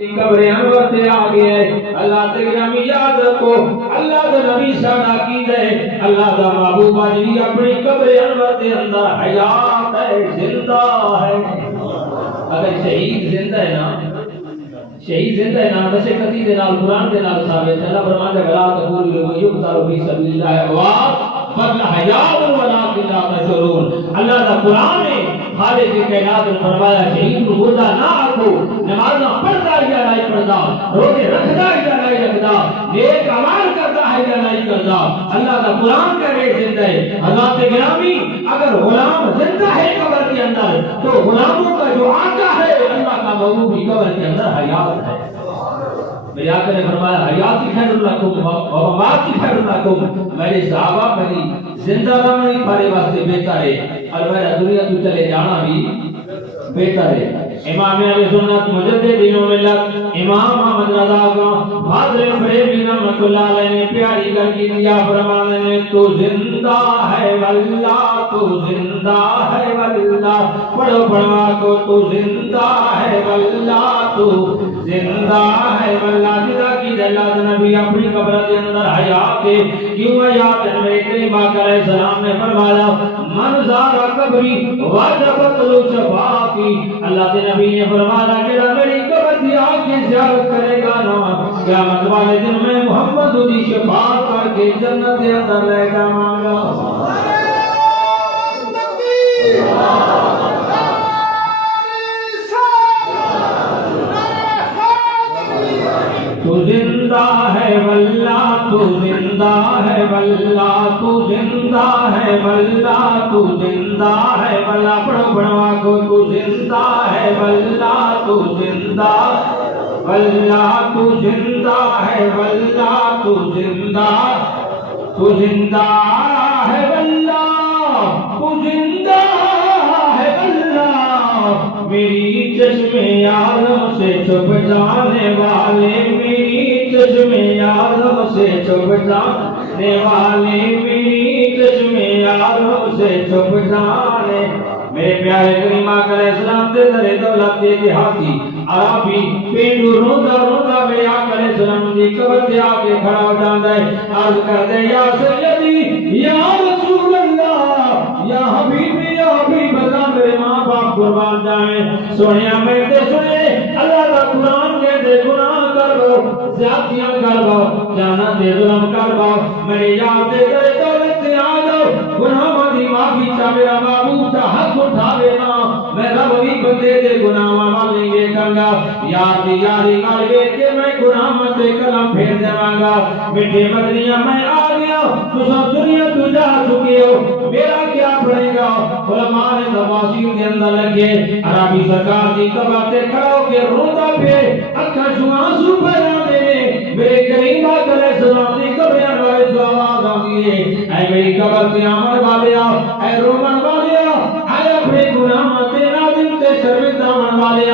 قبر انور سے آگے ہے اللہ سے گرامی یاد رکھو اللہ دا نبی سانا کی دے اللہ دا محبوب اجلی اپنی قبر انور کے اندر حیات ہے زندہ ہے اگر شہید زندہ ہے نا شہید زندہ ہے نا بس کتی دے نال قرآن دے نال ثابت ہے اللہ فرماتا ہے غلا تقول لمن یقتل فی سبیل اللہ اموات بل احیاء ولکن لا تشعرون اللہ دا قرآن ہے خالق کائنات نے فرمایا شہید کو مردہ نہ آکھو نمازاں پڑھتا یا نہیں پڑھتا روزے رکھتا یا نہیں رکھتا نیک اعمال کرتا ہے یا نہیں کرتا اللہ کا قرآن کا ریٹ زندہ ہے حضرات گرامی اگر غلام زندہ ہے قبر کے اندر تو غلاموں کا جو آقا ہے اللہ کا محبوب بھی قبر کے اندر حیات ہے میرے آقا نے فرمایا حیات خیر لکم وممات خیر لکم میرے صحابہ میری زندہ رہنا ہی پارے واسطے بہتر ہے اور میرا دنیا تو چلے جانا بھی بہتر ہے امام اہل سنت مجدد دین و ملت امام احمد رضا کا حاضر فریبی رحمت اللہ علیہ نے پیاری کر کی دیا فرمانے میں تو زندہ ہے واللہ تو زندہ ہے واللہ پڑھو پڑھوا کو تو زندہ ہے واللہ تو زندہ ہے واللہ جدا کی دلات نبی اپنی قبر کے اندر حیات ہے کیوں حیات ہے میرے کریم آقا علیہ السلام نے فرمایا من زار قبری واجبت لو شفاعتی اللہ کے نبی نے فرمایا میرا میری قبر کی آنکھیں زیارت کرے گا نا قیامت والے دن میں محمد دی شفاعت کر کے جنت کے اندر لے جاؤں گا تو زندہ ہے واللہ تو زندہ ہے واللہ تو زندہ ہے واللہ تو زندہ ہے واللہ پڑھو پڑھوا کو تو زندہ ہے واللہ تو زندہ واللہ تو زندہ ہے واللہ تو زندہ تو زندہ ہے واللہ تو زندہ ہے واللہ میری چشم عالم سے چھپ جانے والے میری چشم عالم سے چھپ جانے والے میری چشم عالم سے چھپ جانے میرے پیارے کریم آقا علیہ السلام دے درے دولت دے دیہاتی عربی پینڈو روندہ روندہ میرے آقا علیہ السلام دی قبر دے آگے کھڑا ہو جاندہ ہے عرض کر دے یا سیدی یا رسول اللہ یا حبیبی یا حبیب اللہ میرے ماں باپ قربان جائیں سنیا میں دے سنے اللہ کا قرآن کے دے گناہ کر لو زیادتیاں کر لو جانا دے ظلم کر لو میرے یاد دے درے دولت سے آ جاؤ گناہ مدی معافی چاہ میرا بابو چاہ حق اٹھاوے نا میں رب بھی بندے دے گناہ مالیں گے کنگا یادی کالوے کہ میں گناہ مدے کلم پھیر جاؤں گا میٹھے مدنیاں میں آ گیا تو سب دنیا تو جا چکے ہو میرا کیا پڑے گا علماء نے تفاسیر کے اندر لگے عربی سرکار دی قبر تے کھڑا ہو کے روندہ پہ اکھاں چوں آنسو بہا دے میرے کریم آقا علیہ السلام دی قبر والے جو آواز آتی ہے اے میری قبر کے عمر والے اے رومن والے اے اپنے گناہ تے نادم تے شرمندہ من والے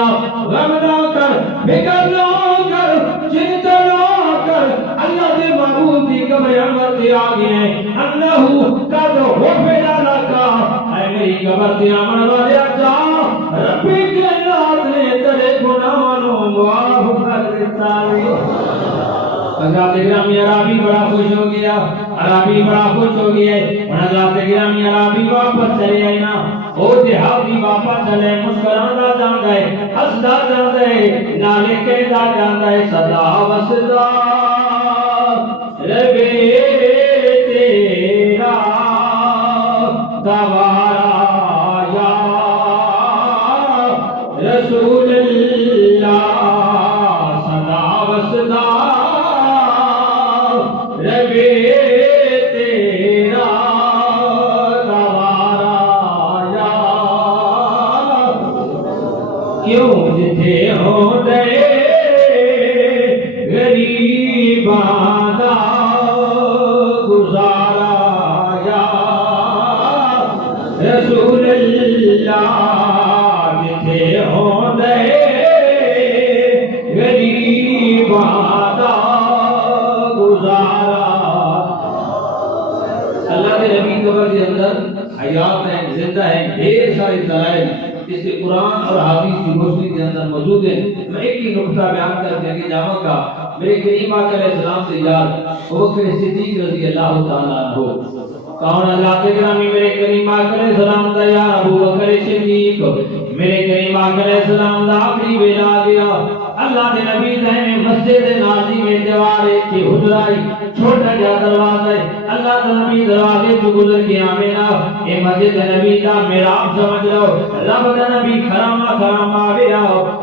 غم نہ کر فکر نہ کر چنتا نہ کر اللہ دے محبوب دی قبر انور تے آگے ہیں انہو قد غفر لک اے میری قبر تے عمر والے جا ربی کے نات نے تیرے گناہوں نو معاف کر دیتا ہے حضرات گرامی عربی بڑا خوش ہو گیا عربی بڑا خوش ہو گیا حضرات گرامی عربی واپس چلے آئے نا او دیہاتی واپس چلے مسکرانا جاندہ ہے ہسدا جاندہ ہے نالے کہدا جاندہ ہے صدا وصدا ربے تیرا دوارا یا رسول اللہ صدا وصدا ربے تیرا دوارا یا کیوں جتھے ہو دے غریباں دا گزارا یا رسول اللہ جتھے ہو دے غریباں دا گزارا اللہ کے نبی قبر کے اندر حیات ہیں زندہ ہیں ڈھیر ساری دلائل اس سے قرآن اور حدیث کی روشنی کے اندر موجود ہے۔ میں ایک ہی نقطہ بیان کر کے آگے جاؤں گا۔ میرے کریم آقا علیہ السلام سے یاد ابوبکر صدیق رضی اللہ تعالیٰ عنہ، کون اللہ کے گرامی میرے کریم آقا علیہ السلام دا یار ابوبکر صدیق، میرے کریم آقا علیہ السلام دا آخری ویلا آ گیا۔ اللہ دے نبی دے مسجد نازی میں دیوارے کی حجرائی چھوٹا جا دروازہ ہے، اللہ دے نبی دروازے تو گزر کے آمینا اے مسجد نبی دا میراب سمجھ لو، رب دے نبی خرامہ آگیا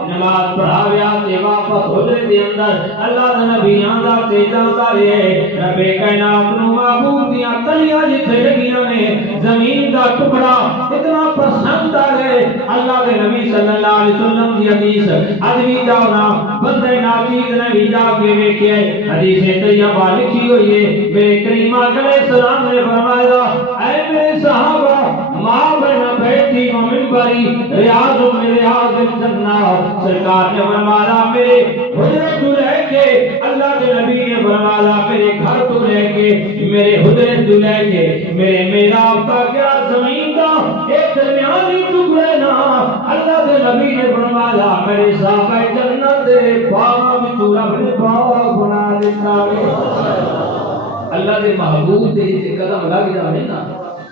نماز پڑھاویا تے واپس حجرے دے اندر اللہ دے نبی آندا تے جاندا رہے رب کائنات نو معبود دیاں تلیاں جتھے لگیاں نے زمین دا ٹکڑا اتنا پسند آ گئے۔ اللہ دے نبی صلی اللہ علیہ وسلم دی حدیث ادوی جاؤنا بندے ناچیز نے بھی جا کے ویکھے حدیث طیبہ لکھی ہوئی ہے۔ میرے کریم آقا علیہ السلام نے فرمایا اے میرے صحابہ ماں بین بیٹھی و منبری ریاض من ریاض الجنہ، سرکار نے فرمایا میرے حجرے تو لے کے، اللہ کے نبی نے فرمایا میرے گھر تو لے کے، میرے حجرے تو لے کے، میرے میراب کا کیا زمین کا ایک درمیانی ٹکڑے نا، اللہ کے نبی نے فرمایا میرے صحابہ جنت دے باغ تو رب نے باغ بنا دیتا ہے۔ اللہ کے محبوب دے سے قدم لگ جائے نا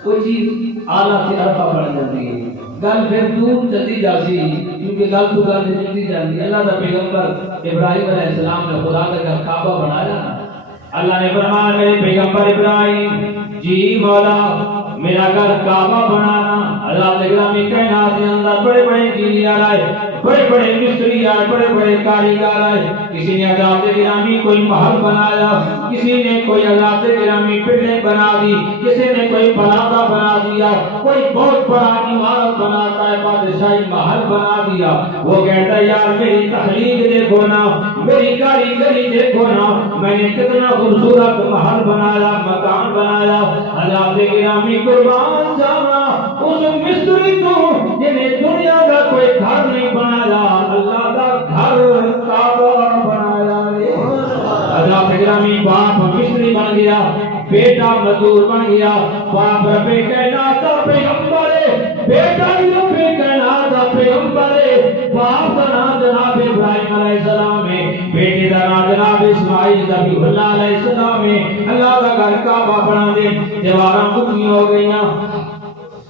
کوئی چیز اعلیٰ سے عرفہ بن جاتی ہے، گل پھر دور چلی جاتی کیونکہ گل تو گل چلتی جاتی۔ اللہ کا پیغمبر ابراہیم علیہ السلام نے خدا کا گھر کعبہ بنایا، اللہ نے فرمایا میرے پیغمبر ابراہیم جی مولا میرا گھر کعبہ بنانا۔ اللہ کے گرامی کائنات کے اندر بڑے بڑے انجینئر آئے، بڑے بڑے مستری آئے، بڑے بڑے کاریگر آئے، کسی نے حضرات گرامی کوئی محل بنایا، کسی نے کوئی حضرات گرامی بلڈنگ بنا دی، کسی نے کوئی پلازہ بنا دیا، کوئی بہت بڑا عمارت بناتا ہے، بادشاہی محل بنا دیا۔ وہ کہتا ہے یار میری تخلیق دیکھو نا، میری کاریگری دیکھو نا، میں نے کتنا خوبصورت محل بنایا، مکان بنایا۔ حضرات گرامی قربان جانا اس مستری تو جنہیں دنیا کا کوئی گھر نہیں بنایا، اللہ کا گھر کعبہ بنایا ہے۔ حضرات گرامی باپ مستری بن گیا، بیٹا مزدور بن گیا، باپ رب کائنات کا پیغمبر ہے، بیٹا بھی رب کائنات کا پیغمبر ہے۔ باپ کا نام جناب ابراہیم علیہ السلام ہے، بیٹے کا نام جناب اسماعیل ذبیح اللہ علیہ السلام ہے۔ اللہ کا گھر کعبہ بنا دے، دیواراں اونچی ہو گئیاں۔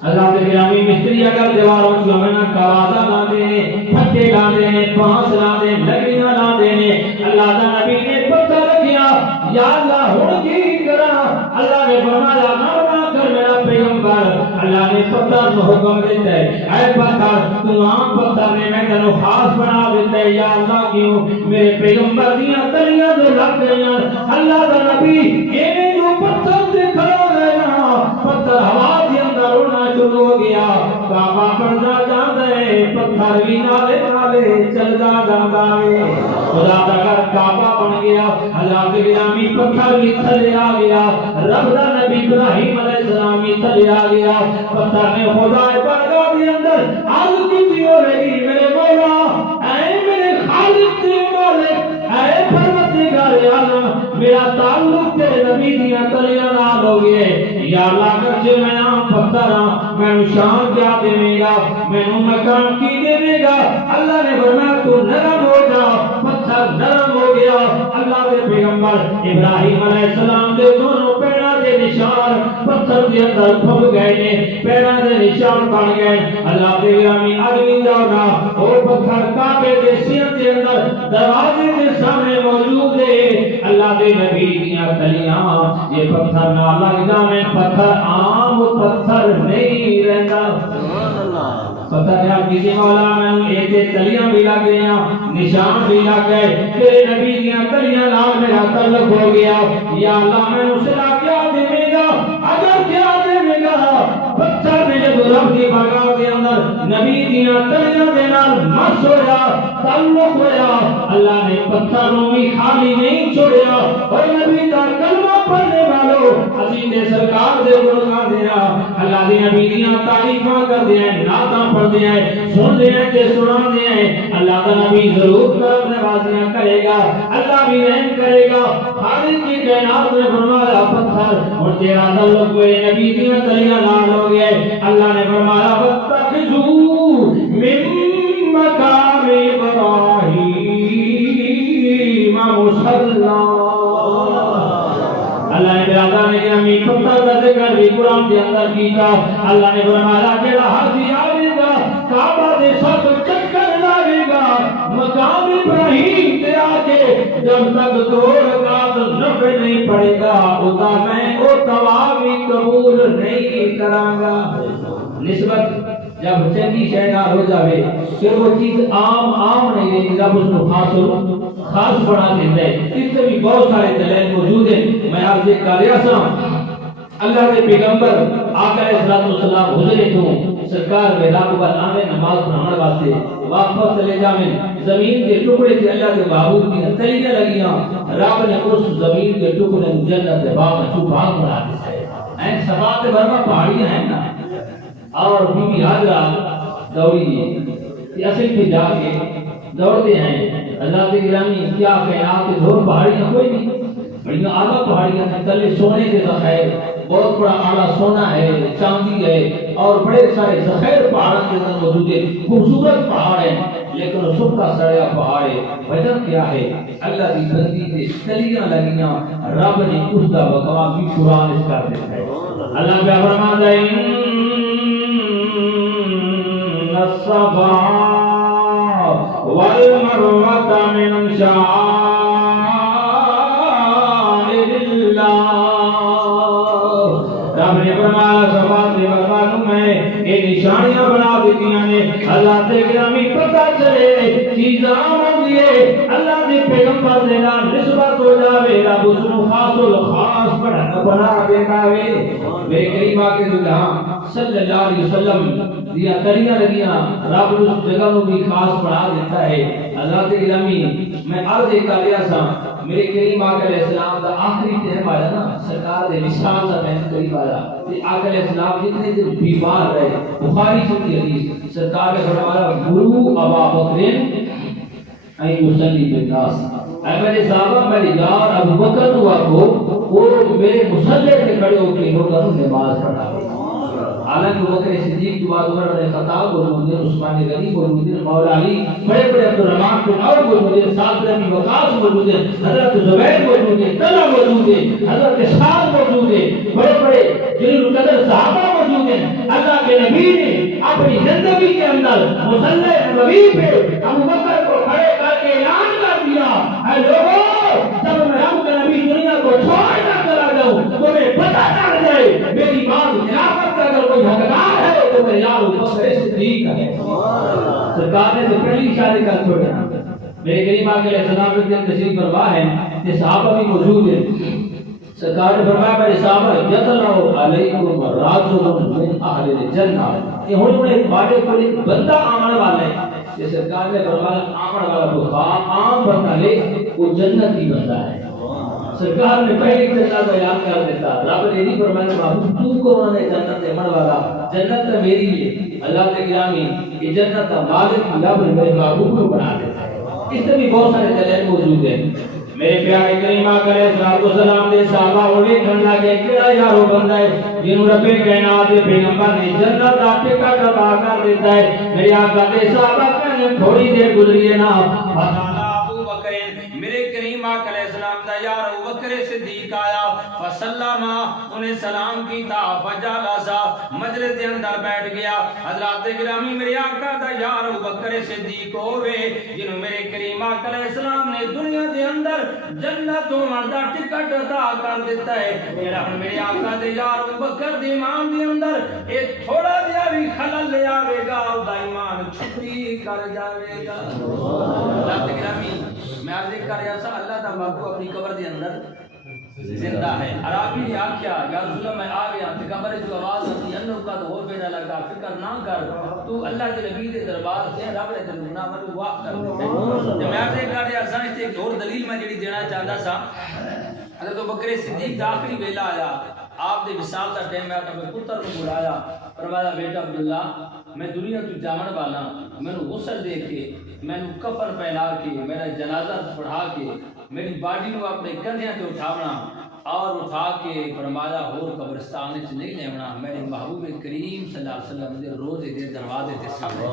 اللہ کے گرامی مستری اگر دیواروں کی ہمیں کاوازہ لا دینے، پھٹے لا دینے، بانس لا دینے، لکڑیاں لا دینے، اللہ کا نبی نے پتہ رکھیا یا اللہ ہن کی کرا؟ اللہ نے فرمایا نہ بنا کر میرا پیغمبر، اللہ نے پتھر کو حکم دیتا ہے اے پتھر تو عام پتھر نے میں تینوں خاص بنا دیتا ہے۔ یا اللہ کیوں؟ میرے پیغمبر دیاں تلیاں جو لگ گئیاں، اللہ کا نبی ایویں جو پتھر سے کھڑا رہنا، پتھر ہوا کے اندر اڑنا شروع ہو گیا، کعبہ بنتا جاندا ہے، پتھر بھی نالے نالے چلدا جاندا ہے۔ خدا دا گھر کعبہ بن گیا، حضرات گرامی پتھر بھی تھلے آ گیا، رب دا نبی ابراہیم علیہ السلام بھی تھلے آ گیا۔ پتھر نے خدا بارگاہ کے اندر عرض کی ہو رہی میرے مولا اے میرے خالق تے مالک اے پروردگار عالم، میرا تعلق تیرے نبی دیاں تلیاں نال ہو گئے۔ یا اللہ اگرچہ میں عام پتھر ہاں، میں شان کیا دے گا، میں مکان کی دے گا؟ اللہ نے فرمایا تو نرم ہو جا، پتھر نرم ہو گیا۔ اللہ کے پیغمبر ابراہیم علیہ السلام دے دونوں پیراں دے نشان پتھر دے اندر پھب گئے نے، پیراں دے نشان بن گئے۔ اللہ کے گرامی اگلی جانا او پتھر کعبے دے سینے دے اندر دروازے دے سامنے موجود ہے۔ اللہ دے نبی دیاں تلیاں یہ پتھر نہ لگ جاویں، پتھر عام پتھر نہیں رہتا۔ پتہ نہیں کسی مولا میں ایک تلیاں بھی لگ گئیاں، نشان بھی لگ گئے، تیرے نبی دیاں تلیاں نال میرا تعلق ہو گیا۔ یا اللہ میں اسرا کیا دے گا؟ اگر کیا دے گا؟ پتھر نے جب رب کی بارگاہ کے اندر نبی دیاں تلیاں دے نال مس ہویا، تعلق ہویا، اللہ نے پتھر نو بھی خالی نہیں چھوڑیا۔ اور نبی دا کلمہ پڑھنے والو اسی دے سرکار دے گنگان دیا، اللہ دے نبی دیاں تعریفاں کر دیا، نعتاں پڑھ دیا، سن دیا کہ سنا دیا، اللہ کا نبی ضرور کرم نوازیاں کرے گا، اللہ بھی رحم کرے گا۔ خالق کی کائنات نے فرمایا پتھر اور تیرا تعلق ہوئے نبی دیاں تلیاں نال ہو گئے۔ اللہ نے فرمایا وَاتَّخِذُوا صلی اللہ نے برادہ نے کہ ہمیں پتہ کا ذکر بھی قرآن کے اندر کیتا اللہ نے فرمایا کہ حاجی آئے گا کعبہ دے سب چکر لگے گا مقام ابراہیم تے آ کے جب تک 2 رکعت نفل نہیں پڑے گا ادا میں وہ طواف قبول نہیں کراں گا نسبت جب چنگی شہدار ہو جاوے پھر وہ چیز عام نہیں رہی جب اس کو خاص بنا دیتا ہے اس سے بھی بہت سارے دلائل موجود ہیں میں آپ سے کہہ رہا تھا اللہ کے پیغمبر آقا علیہ السلام حضرت تو سرکار میدان پر آنے نماز پڑھانے واسطے واپس چلے جاویں زمین کے ٹکڑے سے اللہ کے معبود کی تلیاں لگیاں رب نے اس زمین کے ٹکڑے جنت کے باغ میں چھپا بنا دیا ہے سبات برما پہاڑیاں ہیں نا اور بی بی حاجرہ دوڑی یہ اصل پہ جا کے دوڑتے ہیں اللہ کے گرامی کیا کہیں آپ کے دور پہاڑیاں کوئی نہیں بڑی اعلیٰ پہاڑیاں ہیں تلے سونے کے ذخائر بہت بڑا اعلیٰ سونا ہے چاندی ہے اور بڑے سارے ذخائر پہاڑوں کے اندر موجود ہے خوبصورت پہاڑ ہے لیکن سوکھا سڑیا پہاڑ ہے وجہ کیا ہے اللہ کی بندی کے تلیاں لگیاں رب نے اس کا بقوا بھی قرآن اس کر دیتا ہے اللہ کیا فرماتا ہے الصفا والمروة من شعائر اللہ رب نے فرمایا صفا سے مروا میں یہ نشانیاں بنا دیتی ہیں اللہ کے گرامی پتہ چلے چیزاں ہوندی ہے اللہ کے پیغمبر دے نال نسبت ہو جاوے رب اس کو خاص الخاص بنا دیتا ہے میرے کریم آقا کے جہاں صلی اللہ علیہ وسلم دیا تلیاں لگیاں رب اس جگہ کو بھی خاص بنا دیتا ہے حضرت گرامی میں عرض کر رہا تھا میرے کریم آقا علیہ السلام دا آخری ٹائم آیا نا سرکار دے وصال دا ٹائم قریب آیا تے آقا علیہ السلام جتنے دن بیمار رہے بخاری کی حدیث سرکار نے فرمایا گرو ابا بکر اے یصلی بالناس اے میرے صحابہ میری یار ابو بکر کو وہ میرے مصلی پہ کھڑے ہو کے لوگوں کو نماز پڑھاوے حالانکہ بکر صدیق کے بعد عمر بن خطاب موجود ہیں عثمان غنی موجود ہیں مولا علی بڑے بڑے عبد الرحمن بن عوف موجود ہیں سعد بن ابی وقاص موجود ہیں حضرت زبیر موجود ہیں طلحہ موجود ہیں حضرت سعد موجود ہیں بڑے بڑے جلیل القدر صحابہ موجود ہیں اللہ کے نبی نے اپنی زندگی کے اندر مصلی نبوی پہ ابو بکر کو کھڑے کر کے اعلان کر دیا اے لوگوں جب میں رب کا نبی دنیا کو چھوڑ کر چلا جاؤں تمہیں پتہ چل جائے میری بات خلافت کا اگر کوئی حقدار ہے تو میرے یار ابو بکر صدیق ہے سرکار نے تو پہلی اشارے کر چھوڑا میرے کریم آقا علیہ السلام کے تشریف فرما ہے کہ صحابہ بھی موجود ہیں سرکار نے فرمایا میرے صحابہ یطلعو علیکم راجل من اہل الجنہ یہ ہونے ایک بارے پر ایک بندہ آمن والا ہے کہ سرکار نے فرمایا آمن والا تو عام بندہ لے وہ جنتی بندہ ہے سرکار نے پہلے جنت بیان کر دیتا رب نے نہیں فرمایا بابو تو کون ہے جنت من والا جنت میری ہے اللہ کے گرامی یہ جنت کا مالک رب نے میرے بابو کو بنا دیتا ہے اس میں بھی بہت سارے دلائل موجود ہیں میرے پیارے کریم آقا علیہ السلام دے صحابہ ہونے کھڑا کے کیڑا یارو بندہ ہے جنہوں رب کائنات دے پیغمبر نے جنت دا ٹکٹ عطا کر دیتا ہے میرے آقا دے صحابہ کہنے تھوڑی دیر گزری ہے نا ابو بکر میرے کریم آقا علیہ السلام دا یار ابو بکر صدیق آیا فسلم انہیں سلام کیتا فجلسا مجلس دے اندر بیٹھ گیا حضرات گرامی میرے آقا دا یار ابو بکر صدیق ہوئے جنہوں میرے کریم آقا علیہ السلام نے دنیا دے اندر جنت دا ٹکٹ عطا کر دیتا ہے میرا میرے آقا دے یار ابو بکر دے ایمان دے اندر ایک تھوڑا دیا بھی خلل لے آوے گا او دا ایمان چھٹی کر جاوے گا حضرات گرامی میں عرض کر رہا تھا اللہ دا محبوب اپنی قبر دے اندر زندہ ہے عربی نے آکھیا یا رسول اللہ میں آ گیا تے قبر جو آواز آتی انو کا تو ہو بینا لگا فکر نہ کر تو اللہ کے نبی دے دربار سے رب نے تینوں گناہ مت معاف کر دے تے میں عرض کر رہا تھا تے ایک اور دلیل میں جڑی دینا چاہتا تھا حضرت بکر صدیق دا آخری ویلا آیا آپ دے وصال دا ٹائم میں اپنے پتر کو بلایا فرمایا بیٹا عبداللہ میں دنیا تو جامن والا مینوں غسل دے کے مینوں کفن پہنا کے میرا جنازہ پڑھا کے میری باڈی نو اپنے کندھیاں تے اٹھاونا اور اٹھا کے فرمایا اور قبرستان وچ نہیں لیونا میرے محبوب کریم صلی اللہ علیہ وسلم دے روزے دے دروازے تے سامنے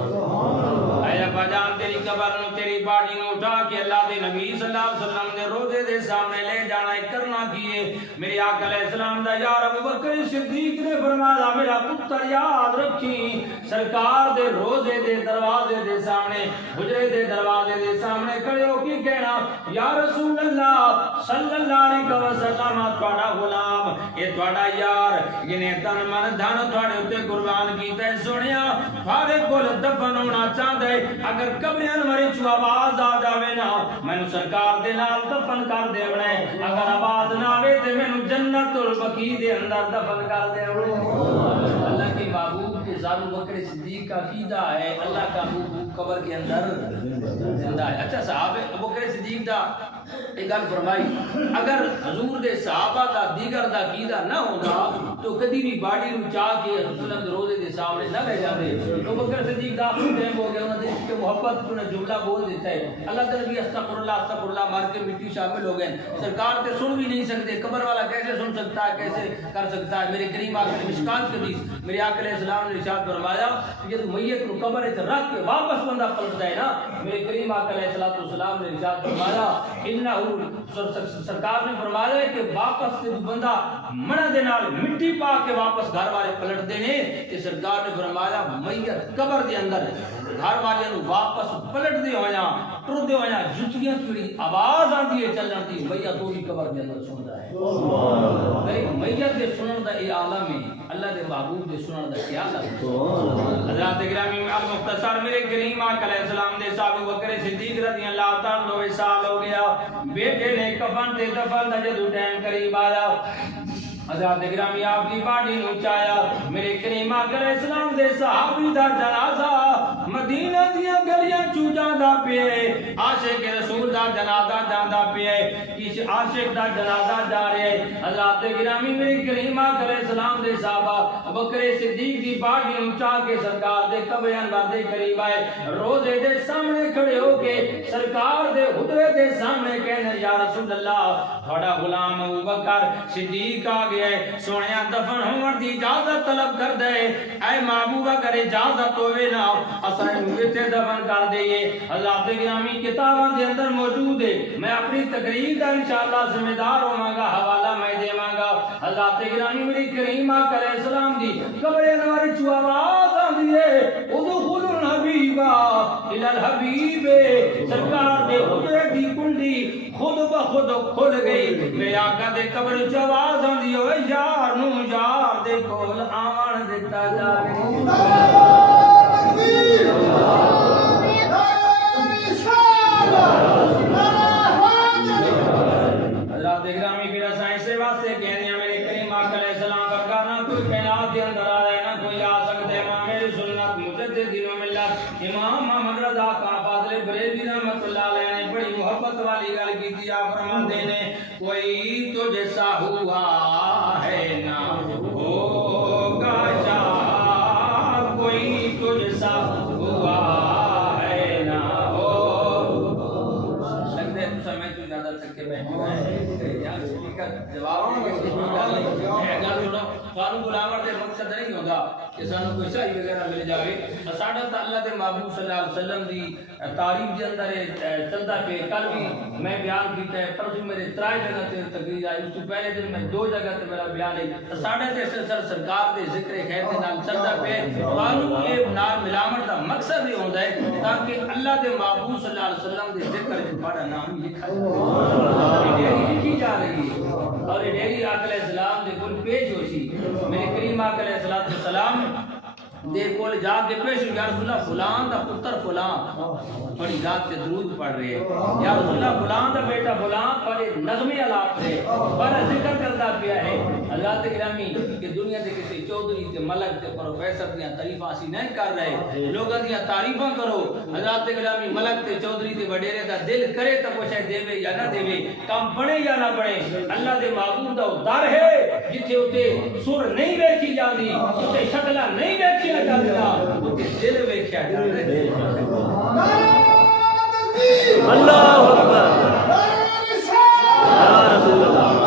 اے ابا جان تیری قبر نو تیری باڈی نو اٹھا کے اللہ دے نبی صلی اللہ علیہ وسلم دے روزے دے سامنے لے جانا ہے کرنا کیے میرے آقا علیہ السلام دا یار ابو بکر صدیق نے فرمایا میرا پتر یاد رکھی سرکار دے روزے دے دروازے دے سامنے حجرے دے دروازے دے سامنے کھڑے ہو کے کہنا یا رسول اللہ صلی اللہ علیہ وسلم تھوڑا غلام یہ تھوڑا یار جنہیں تن من دھن تھوڑے اتے قربان کیتا ہے سنیا تھوڑے کول دفن ہونا چاہتا ہے اگر قبر انوری چو آواز آ جاوے نا میں نے سرکار دے نال دفن کر دے بنے اگر آواز نہ آوے تے میں نے جنت البقیع دے اندر دفن کر دے بنے اللہ کے محبوب کے ابو بکر صدیق کا عقیدہ ہے اللہ کا محبوب قبر کے اندر زندہ ہے اچھا صحابہ ابو بکر صدیق دا ایک گل فرمائی اگر حضور دے صحابہ دا دیگر دا عقیدہ نہ ہوتا تو کدی بھی باڈی نو چاہ کے رسول اللہ روزے دے سامنے نہ لے جاندے ابو بکر صدیق دا ٹائم ہو گیا انہاں دے عشق محبت نے جملہ بول دیتا ہے اللہ تعالی بھی استغفر اللہ مار کے مٹی شامل ہو گئے سرکار تے سن بھی نہیں سکتے قبر والا کیسے سن سکتا ہے کیسے کر سکتا ہے میرے کریم آقا نے مشکات کی حدیث میرے آقا علیہ السلام نے ارشاد فرمایا کہ جب میت کو قبر وچ رکھ کے واپس بندہ پلٹتا ہے نا میرے کریم آقا علیہ السلام نے ارشاد فرمایا انہ سرکار نے فرمایا ہے کہ واپس سے بندہ منہ دے نال مٹی پا کے واپس گھر والے پلٹ دینے کہ سرکار نے فرمایا میت قبر دے اندر گھر والے نو واپس پلٹ دے ہویا ٹر دے ہویا جتیاں چڑی آواز آندی ہے چلن دی میت وہی قبر دے اندر سندا ہے میری میت دے سنن دا اے عالم ہے اللہ دے محبوب دے سنن دا کیا عالم حضرات گرامی مختصر میرے کریم آقا علیہ السلام دے صاحب بکر صدیق رضی اللہ تعالی عنہ سال ہو گیا بیٹے نے کفن تے دفن دا جدوں ٹائم قریب آیا حضرات گرامی آپ کی باڈی نو چایا میرے کریم آقا علیہ السلام دے صحابی دا جنازہ مدینہ دیاں گلیاں چو جاندا پئے عاشق رسول دا جنازہ جاندا پئے کس عاشق دا جنازہ جا رہے حضرات گرامی میرے کریم آقا علیہ السلام دے صحابہ بکر صدیق دی باڈی نو چا کے سرکار دے قبر انور دے قریب آئے روزے دے سامنے کھڑے ہو کے سرکار دے حجرے دے سامنے کہنے یا رسول اللہ تھوڑا غلام ابو بکر صدیق آ گیا ہے سونیا دفن ہون دی اجازت طلب کر دے اے محبوب اگر اجازت ہوے نا اساں ایتھے دفن کر دئیے حضرات گرامی کتاباں دے اندر موجود ہے میں اپنی تقریر دا انشاءاللہ ذمہ دار ہوواں گا حوالہ میں دیواں گا حضرات گرامی میری کریم آقا علیہ السلام دی قبر انوار چ آواز آندی ہے ادخل الحبیب الی الحبیب سرکار دے حجرے دی کنڈی خود بخود کھل گئی میرے آقا دے قبر چ آواز آندی ہوئے یار نو یار دے کول آون دتا جاوے حضرات گرامی پھر اساں اسے واسطے کہندے ہیں میرے کریم آقا علیہ السلام کا نہ کوئی کائنات کے اندر آ رہا ہے نہ کوئی آ سکتے امام سنت مجدد و ملت امام محمد رضا خان فاضل بریلوی رحمۃ اللہ علیہ نے بڑی محبت والی گل کی تھی آپ فرماتے ہیں کوئی تو جیسا ہوا ہے نہ ہوگا جا کوئی تو جیسا ہوا ہے نہ ہو لگتے ہیں سمجھ تو زیادہ تک کے بیٹھے یار جواب فاروق غلامر دے مقصد نہیں ہوگا کہ سانو کوئی شاہی وغیرہ مل جاوے ساڈا تے اللہ دے محبوب صلی اللہ علیہ وسلم دی تعریف دے اندر چلدا پہ کل بھی میں بیان کیتا ہے پرسوں میرے 3 جگہ تے تقریر آئی اس تو پہلے دن میں 2 جگہ تے میرا بیان ہے ساڈا تے سرکار دے ذکر خیر دے نال چلدا پہ فاروق یہ نال ملامت دا مقصد یہ ہوندا ہے تاکہ اللہ دے محبوب صلی اللہ علیہ وسلم دے ذکر وچ بڑا نام لکھا جائے لکھی جا رہی ہے اور یہ ڈیری آقا علیہ السلام دے کل پیش ہو سی میرے کریم آقا علیہ السلام دے کول جا کے پیش ہو یا رسول اللہ فلان دا پتر فلان بڑی ذات سے درود پڑھ رہے یا رسول اللہ فلان دا بیٹا فلان بڑے نظمی علاب سے بڑا ذکر کرتا پیا ہے اللہ گرامی کہ دنیا دے کسی چودھری تے ملک تے پروفیسر دیاں تعریفاں اسی نہیں کر رہے لوگاں دیاں تعریفاں کرو حضرات گرامی ملک تے چودھری تے وڈیرے دا دل کرے تے کچھ دے یا نہ دے کام بنے یا نہ بنے اللہ دے معبود دا در ہے جتھے اوتے سر نہیں ویکھی جاندی اوتے شکلاں نہیں ویکھی جاندیاں اوتے دل ویکھیا جاندا اللہ اکبر یا رسول اللہ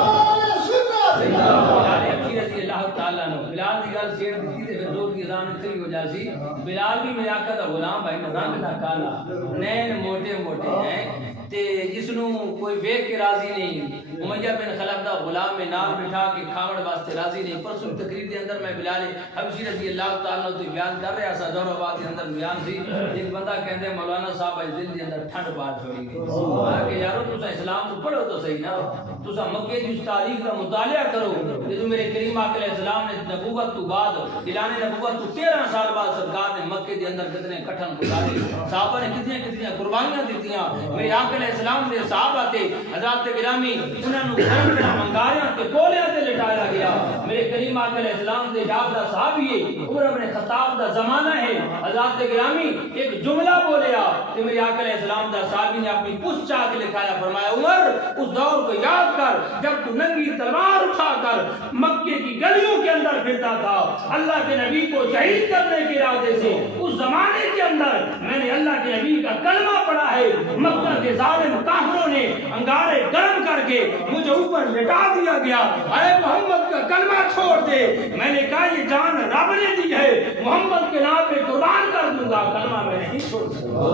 صحابی میں آقا دا غلام بھائی رنگ دا کالا نین موٹے موٹے ہیں تے جس نو کوئی ویکھ کے راضی نہیں امیہ بن خلف دا غلام میں نال بٹھا کے کھاوڑ واسطے راضی نہیں پرسوں تقریر دے اندر میں بلال حبشی رضی اللہ تعالیٰ عنہ تو بیان کر رہا سا دور آباد کے اندر بیان سی ایک بندہ کہندے مولانا صاحب اس دل دے اندر ٹھنڈ بات چھوڑی گئی کہ یارو تسا اسلام تو پڑھو تو صحیح نا تسا مکے دی اس تاریخ کا مطالعہ کرو جو میرے کریم آقا علیہ السلام نے نبوت تو بعد اعلان نبوت تو 13 سال بعد سرکار نے مکے دے اندر کتنے کٹھن گزارے صحابہ نے کتنی قربانیاں دیتیاں میرے آقا علیہ السلام دے صحابہ تے حضرات گرامی انہاں نو گھر میں منگاریاں تے کولیاں تے لٹایا گیا میرے کریم آقا علیہ السلام دے جاب دا صحابی ہے عمر بن خطاب دا زمانہ ہے حضرات گرامی ایک جملہ بولیا کہ میرے آقا علیہ السلام دا صحابی نے اپنی پشت چاہ کے لکھایا فرمایا عمر اس دور کو یاد کر جب تو ننگی تلوار اٹھا کر مکے کی گلیوں کے اندر پھرتا تھا اللہ کے نبی کو شہید کرنے کے ارادے سے اس زمانے کے اندر میں نے اللہ کے نبی کا کلمہ پڑھا ہے مکہ کے ظالم کافروں نے انگارے گرم کر کے مجھے اوپر لٹا دیا گیا اے محمد کا کلمہ چھوڑ دے میں نے کہا یہ جان رب نے دی ہے محمد کے نام پہ قربان کر دوں گا کلمہ میں نہیں چھوڑ سکتا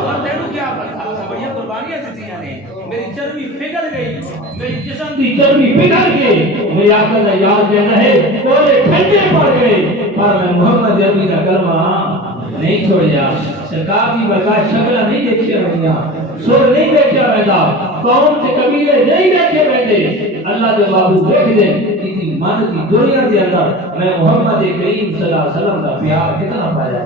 اور تینوں کیا پتا بڑھیا قربانیاں دیتی نے میری چربی پگھل گئی میری جسم کی چربی پگھل گئی میری آقا کا یاد دینا ہے پورے ٹھنڈے پڑ گئے پر میں محمد عربی کا کلمہ نہیں چھوڑیا سرکار کی برکات شکلہ نہیں دیکھیا رہیا سور نہیں دیکھیا رہتا قوم سے قبیلے نہیں دیکھے رہتے اللہ کے بابو دیکھ دے کتنی من کی دنیا کے اندر میں محمد کریم صلی اللہ علیہ وسلم کا پیار کتنا پایا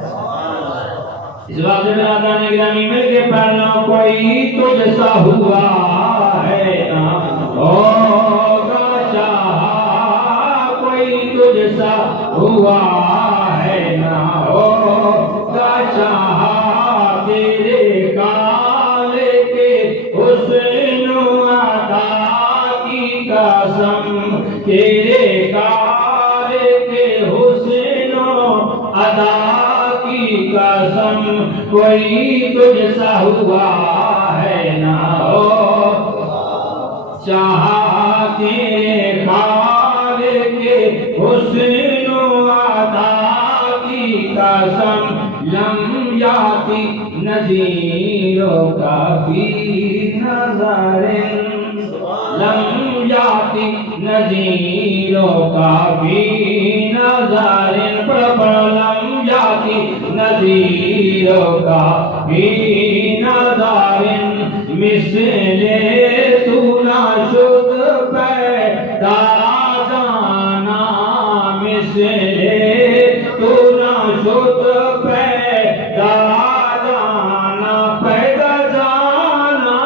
اس بات میں میرا نے گرامی مل کے پڑھنا کوئی تجھ سا ہوا ہے نا ہوگا شاہ کوئی تجھ سا ہوا ہے نا ہوگا شاہ تیرے کالے کے حسن و عطا کی قسم تیرے کالے کے حسن و عطا کی قسم کوئی تجھ سا ہوا ہے نا ہو چاہا تیرے کالے کے حسن و عطا کی قسم لم یاتی نظیروں کا بھی نظر لم یاتی نظیروں کا بھی نظر لم یاتی نظیروں کا بھی نظر مثل تو نہ شد پیدا جانا مثل تو نہ شد پیدا جانا پیدا جانا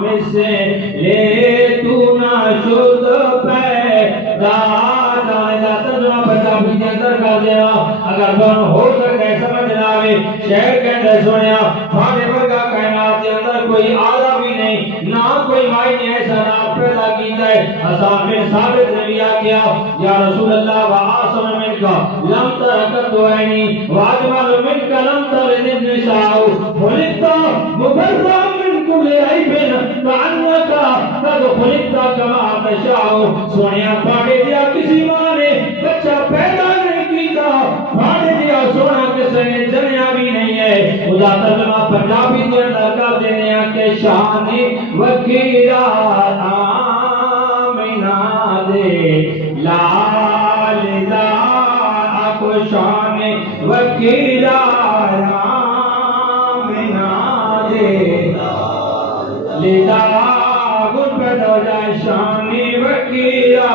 مثل تو نہ شد پیدا جانا تجربہ بچہ بھی اندر کر دیا اگر بن ہو سکے سمجھ لاوے شہر کے اندر سنیا پھاڑے ورگا کائنات کے اندر کوئی آلہ بھی نہیں نہ کوئی معنی ایسا نہ پیدا کیتا ہے حسان بن ثابت نے بھی کیا یا رسول اللہ وعاصم من کا لم ترکت عینی واجمل من کا لم ترد النساء خلقت مبرا من کل عیب کعنک قد خلقت کما تشاء سونیا پھاڑے دیا کسی ماں نے بچہ پیدا نہیں کیتا پھاڑے دیا سونا کسی نے جنیا بھی نہیں ہے خدا ترجمہ پنجابی کے اندر کر دینے کہ شان وکیرا آمینہ دے لال دا کو شان وکیرا آمینہ دے لدا گل پیدا جائے شان وکیرا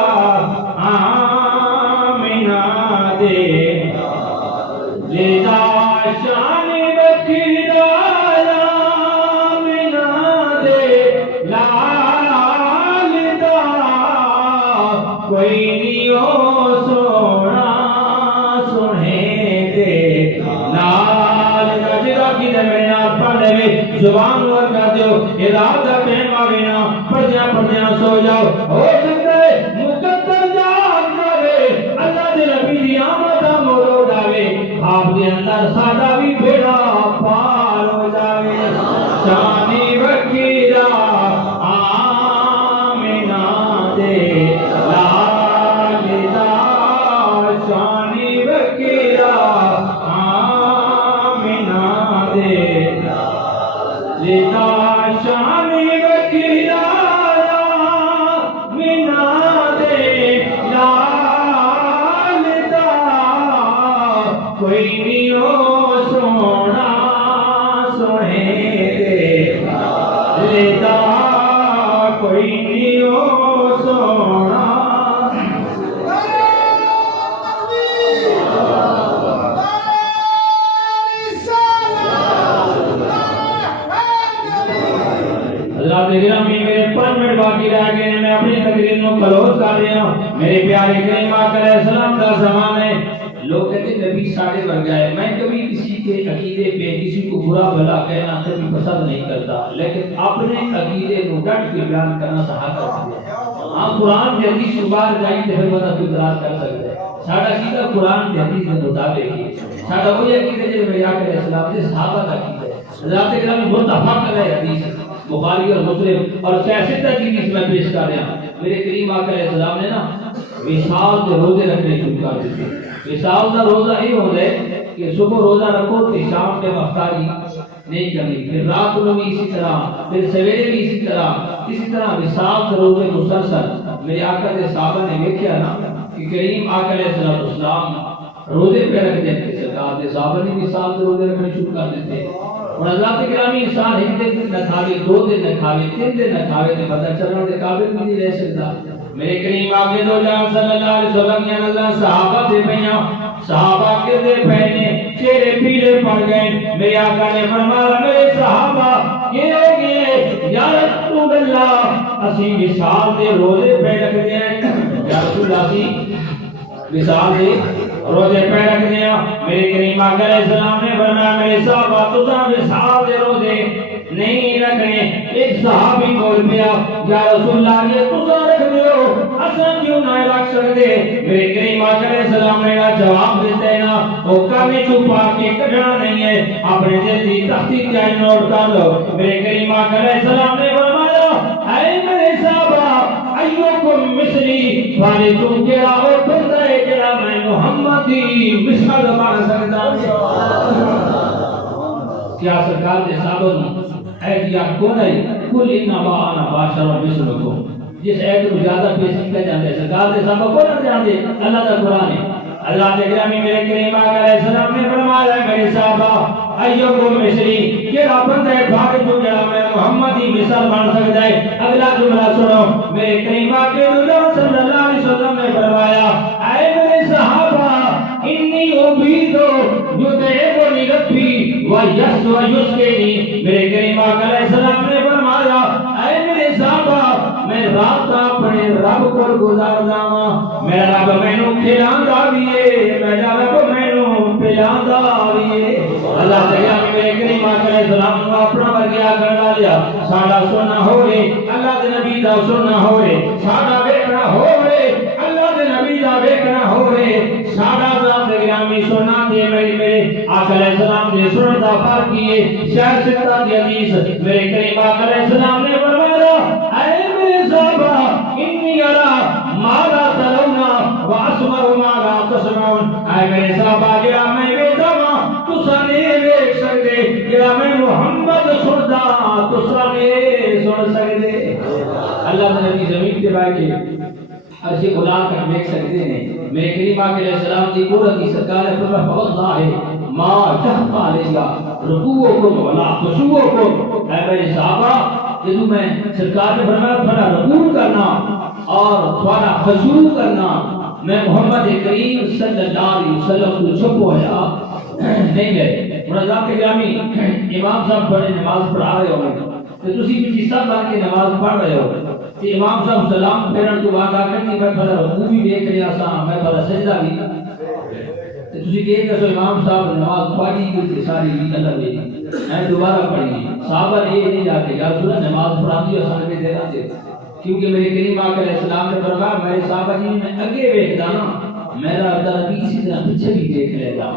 آمینہ دے لدا شان وکیرا کوئی نیو سونا سنے دے لال جدا کی دے میں آپ پڑھ لے زبان ورکا دیو ارادہ ٹیم آگینا پڑھیا سو جاؤ ہو سکتے مقدر جاگ جاوے اللہ دے نبی دی آمدہ مورو ڈاوے آپ دے اندر سادہ بھی بھیڑا پار ہو جاوے شانی وکیرہ آمینہ دے لال دا شانی وکیرہ دا کوئی نہیں ہو سونا حضرات گرامی میرے 5 منٹ باقی رہ گئے ہیں میں اپنی تقریر کو کلوز کر رہا ہوں میرے پیارے کریم آقا علیہ السلام کا زمان ہے لوگ کہتے ہیں نبی ساڑھے بڑھ گئے میں کبھی کسی کے عقیدے پہ کسی کو برا بھلا کہنا کبھی پسند نہیں کرتا لیکن اپنے عقیدے کو ڈٹ کے بیان کرنا صحابہ ہے ہم قرآن کی حدیث کے بعد جائیں تو پھر بندہ کوئی اعتراض کر سکتا ہے ساڈا عقیدہ قرآن کی حدیث کے مطابق ہے ساڈا وہی عقیدہ جو میرے آقا علیہ السلام نے صحابہ کا عقیدہ ہے حضرات کرام متفق ہے حدیث بخاری اور مسلم اور 66 کی حدیث میں پیش کر رہا ہوں میرے کریم آقا علیہ السلام نے نا وصال کے روزے رکھنے شروع کر دیے وصال کا روزہ یہ ہوتا ہے کہ صبح روزہ رکھو تو شام کے افطاری نہیں کرنی پھر رات کو بھی اسی طرح پھر سویرے بھی اسی طرح وصال کے روزے مسلسل میرے آقا کے صحابہ نے دیکھا نا کہ کریم آقا علیہ السلام روزے پہ رکھ دیتے سرکار کے صحابہ نے وصال کے روزے رکھنے شروع کر دیتے اور حضرات گرامی انسان ایک دن نہ کھاوے 2 دن نہ کھاوے 3 دن نہ کھاوے تو پتہ چلنا دے قابل بھی نہیں رہ سکتا میرے کریم آقا دو جان صلی اللہ علیہ وسلم یا نظر صحابہ سے پہنیا صحابہ کے دے پہنے چہرے پیلے پڑ گئے میرے آقا نے فرمایا میرے صحابہ یہ ہو گئے یا رسول اللہ اسی وصال دے روزے پہ رکھ دے یا رسول اللہ اسی وصال دے روزے پہ رکھ دیا میرے کریم آقا علیہ السلام نے فرمایا میرے صحابہ تجھا وصال دے روزے نہیں رکھنے ایک صحابی بول پیا یا رسول اللہ یہ تجھا رکھ دیو اصلا کیوں نہ رکھ سکتے میرے کریم آقا علیہ السلام نے جواب دیتے ہیں نا وہ کمی چھپا کے کٹنا نہیں ہے اپنے دل کی تختی چاہے نوٹ کر لو میرے کریم آقا علیہ السلام نے فرمایا اے میرے صحابہ ایوکم مثلی والے تم کیا ہو بندہ ہے جڑا میں محمدی مثال بن سکتا کیا سرکار کے صحابہ اے دیا کون ہے کل انما انا بشر مثلکم جس ایت کو زیادہ پیش کیا جاتا ہے سرکار کے صحابہ کو نہ جانتے اللہ کا قرآن ہے اللہ کے گرامی میرے کریم آقا علیہ السلام نے فرمایا میرے صحابہ ایوکم مثلی کیڑا بندہ ہے بھاگ جو جڑا میں محمدی مثال بن سکتا ہے اگلا جملہ سنو میرے کریم آقا صلی اللہ علیہ وسلم نے فرمایا اے میرے صحابہ انی عبیدو یدعونی ربی ویس ویسکنی میرے کریم آقا علیہ السلام نے فرمایا اے میرے صحابہ میں رات اپنے رب کو گزاردا ہاں میرا رب مینوں کھلاندا وی ہے میرا رب مینوں پلاندا وی ہے اللہ تعالی میرے کریم آقا علیہ السلام کو اپنا ورگیا کرنا لیا ساڈا سننا ہو رے اللہ دے نبی دا سننا ہو رے ساڈا ویکھنا ہو رے اللہ دے نبی دا ویکھنا ہو رے ساڈا ذات گرامی سننا دے میرے آقا علیہ السلام دے سنن دا فرق کیے شہر ستا دی حدیث میرے کریم آقا علیہ السلام نے فرمایا اے میرے صحابہ انی ارا ما لا ترون واسمع ما لا تسمعون اے میرے صحابہ جڑا میں ویکھدا ہاں تساں نہیں ویکھ سکدے جڑا میں محمد سندا تساں نہیں سن سکدے اللہ نے نبی زمین تے بیٹھ کے عرش خدا تک دیکھ سکتے ہیں میرے کریم آقا علیہ السلام کی قرۃ کی سرکار نے فرمایا واللہ ما جہب علیہ رکوعکم ولا خشوعکم اے میرے صحابہ جدو میں سرکار نے فرمایا تھوڑا رکوع کرنا اور تھوڑا خشوع کرنا میں محمد کریم صلی اللہ علیہ وسلم کو چھپ ہویا نہیں گئے مراد کے گرامی امام صاحب بڑے نماز پڑھا رہے ہو تو تسی بھی جس طرح کے نماز پڑھ رہے ہو کہ امام صاحب سلام پھیرن تو بعد آ کر کہ میں تھوڑا رکوع بھی دیکھ رہا سا میں تھوڑا سجدہ بھی تو تسی کہے کہ امام صاحب نماز پڑھی کی ساری بھی الگ ہے میں دوبارہ پڑھی صحابہ نے یہ نہیں جاتے یا رسول اللہ نماز پڑھاتی اور سن میں دے رہا تھے کیونکہ میرے کریم آقا علیہ السلام نے فرمایا میرے صحابہ جی میں اگے دیکھتا نا میرا اللہ بھی اسی طرح پیچھے بھی دیکھ لیتا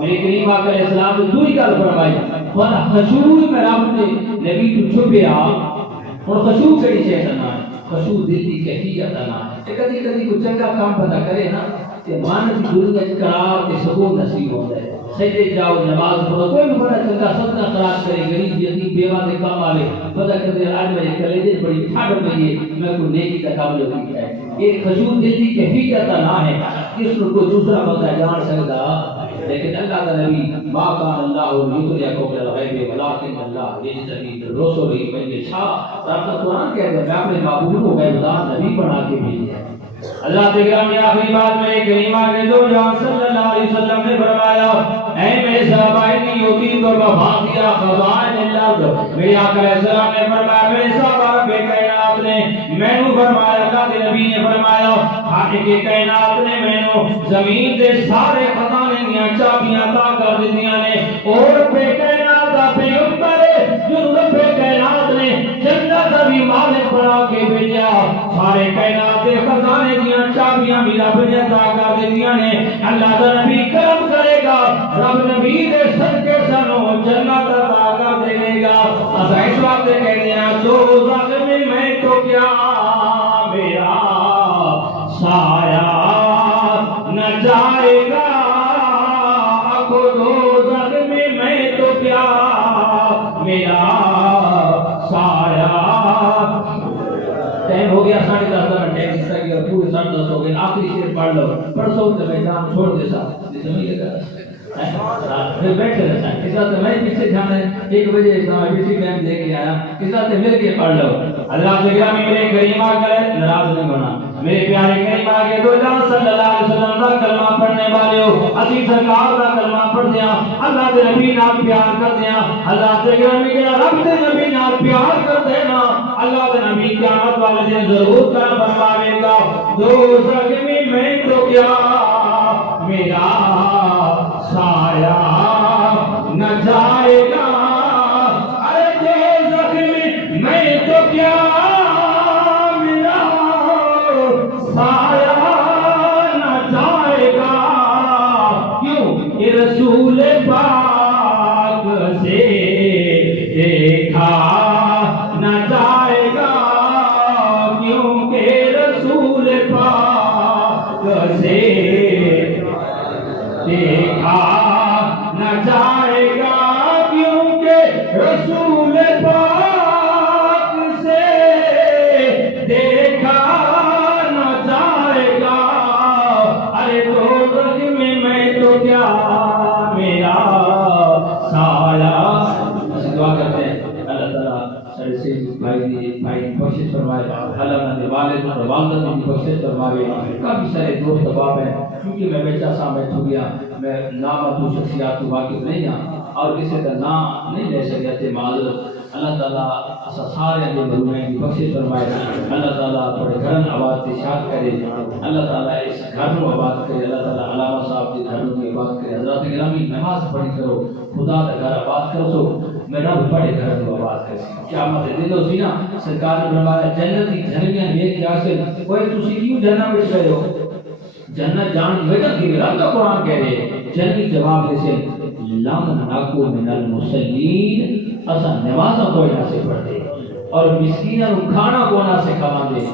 میرے کریم آقا علیہ السلام نے دوئی گل فرمائی اور خشوع میں رب نے نبی تو چھپیا اور خشوع کیڑی شے کرنا ہے خشوع دل کی کیفیت کرنا ہے کدی کدی کوئی چنگا کام پتا کرے نا تے مان کی دنیا وچ قرار تے سکون نصیب ہوندا ہے سجدے جاؤ نماز پڑھو کوئی بھی بڑا چنگا صدقہ خیرات کرے غریب یتیم بیوہ دے کام آوے پتہ کرے آج میرے کلیجے بڑی ٹھاڈ پئی ہے میں کوئی نیکی کا کام جو کیتا ہے یہ خشوع دل کی کیفیت نہ ہے اس کو کوئی دوسرا بندہ جان سکدا لیکن اللہ کا نبی ما کان اللہ لیطلعکم علی الغیب ولکن اللہ یجتبی برسلہ من یشاء. رب قرآن کہتا ہے میں اپنے محبوب کو غیب دان نبی بنا کے بھیجا ہے. اللہ تکرام نے آخری بات میں کریمہ کے دو جہاں صلی اللہ علیہ وسلم نے فرمایا اے میرے صحابہ انی اوتیت مفاتیح خزائن الارض. میرے آقا علیہ السلام نے فرمایا میرے صحابہ رب کائنات نے مینوں فرمایا اللہ کے نبی نے فرمایا خالق کائنات نے مینوں زمین دے سارے خزانے دیاں چابیاں عطا کر دتیاں نے اور رب کائنات دا پیغمبر جو رب کائنات نے جنت دا بھی مالک بنا کے بھیجا. سارے کائنات دے خزانے دیاں چابیاں بھی رب نے عطا کر دتیاں نے. اللہ دا نبی کرم کرے گا رب نبی دے صدقے سانوں جنت عطا کر دے گا. اساں اس واسطے کہتے ہیں دوزخ میں تو کیا میرا سایہ نہ جائے گا. دوزخ میں تو کیا میرا سایہ. ٹائم ہو گیا 10:30 ٹائم جس طرح کہ پورے 10:30 ہو گئے. آخری شعر پڑھ لو پرسوں تو میں جان چھوڑ دے سا سمجھ لگا پھر بیٹھے رہتا ہے. اس طرح میں پیچھے جانا ہے 1 بجے پیچھے ٹائم دے کے آیا اس طرح سے مل کے پڑھ لو. اللہ تعالیٰ میرے کریم کرے ناراض نہیں ہونا. میرے پیارے کریم کے دو جان صلی اللہ علیہ وسلم کا کلمہ پڑھنے والے ہو اسی سرکار کا کلمہ پڑھ دیا اللہ کے نبی نال پیار کر دیا. اللہ تعالیٰ میرے رب کے نبی نال پیار کر دینا. اللہ کے نبی قیامت والے دن ضرور کرم فرمائے گا. دوزخ میں تو کیا میرا سایہ نہ جائے گا. ارے دوزخ میں تو کیا میرا سایہ نہ جائے گا. کیوں کہ رسول پاک سے دیکھا نہ جائے گا. کیونکہ رسول پاک سے دیکھا نہ جائے گا. کیونکہ رسول پاک سے دیکھا نہ جائے گا. ارے دوزخ میں تو کیا میرا سایہ. دعا کرتے ہیں اللہ تعالیٰ سر سے بھائی بخشش فرمائے. اللہ نے والد اور والدہ کی بخشش فرمائے. کافی سارے دوست احباب ہیں کیونکہ میں بیٹا سا بیٹھ ہو گیا میں نامتو شخصیات کو واقف نہیں ہوں اور کسی کا نام نہیں لے سکتے معذرت. اللہ تعالیٰ اسا سارے جو مرحومین کی بخشش فرمائے. اللہ تعالیٰ تھوڑے گھرن آباد کی شاد کرے. اللہ تعالیٰ اس گھر کو آباد کرے. اللہ تعالیٰ علامہ صاحب کے گھروں کی آباد کرے. حضرات گرامی نماز پڑھی کرو خدا کا گھر آباد کر سو میرا بڑے گھر کو آباد کر سی. کیا مت دل ہو سی نا سرکار نے فرمایا جنت کی جھلکیاں یہ کیا سے کوئی تسی کیوں جنت میں گئے ہو جنت جان کی وجہ کی رب کا قرآن کہہ رہے جنتی جواب دے سے لم نکو من المصلین اسا نمازاں کوئی نہ سے پڑھتے اور مسکیناں کو کھانا کو نہ سے کھواندے.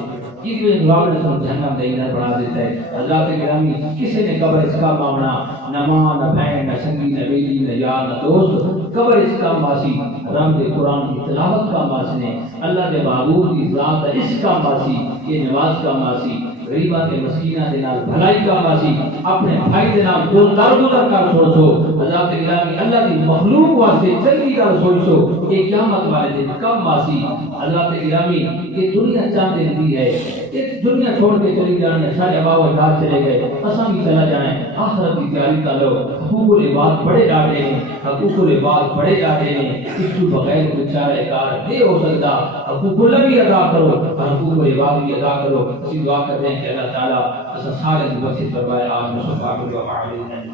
اس لیے جواب نے سن جہنم کا ایندھن بنا دیتا ہے. حضرات گرامی کسی نے قبر اس کا معاملہ نہ ماں نہ بہن نہ سنگی نہ بیٹی نہ یار نہ دوست قبر اس کا ماسی رب کے قرآن کی تلاوت کا ماسنے اللہ کے محبوب کی ذات اس کا ماسی یہ نماز کا ماسی غریبہ کے مسکینہ دے نال بھلائی کا ماسی اپنے بھائی دے نال گزر کر چھوڑ سو. حضرات گرامی اللہ کی مخلوق واسطے چنگی کر سوچو یہ قیامت والے دن کب ماسی. حضرات گرامی یہ دنیا چاند دی ہے یہ دنیا چھوڑ کے چلی جانے سارے ابا و اجداد چلے گئے اساں بھی چلا جائیں. آخرت کی تیاری کر لو. حقوق العباد بڑے ڈاٹے ہیں حقوق العباد بڑے ڈاٹے ہیں اس کے بغیر بیچارے کار نہیں ہو سکتا. حقوق اللہ بھی ادا کرو حقوق العباد بھی ادا کرو. اسی دعا کرتے ہیں کہ اللہ تعالیٰ اساں سارے بخشش فرمائے. آمین.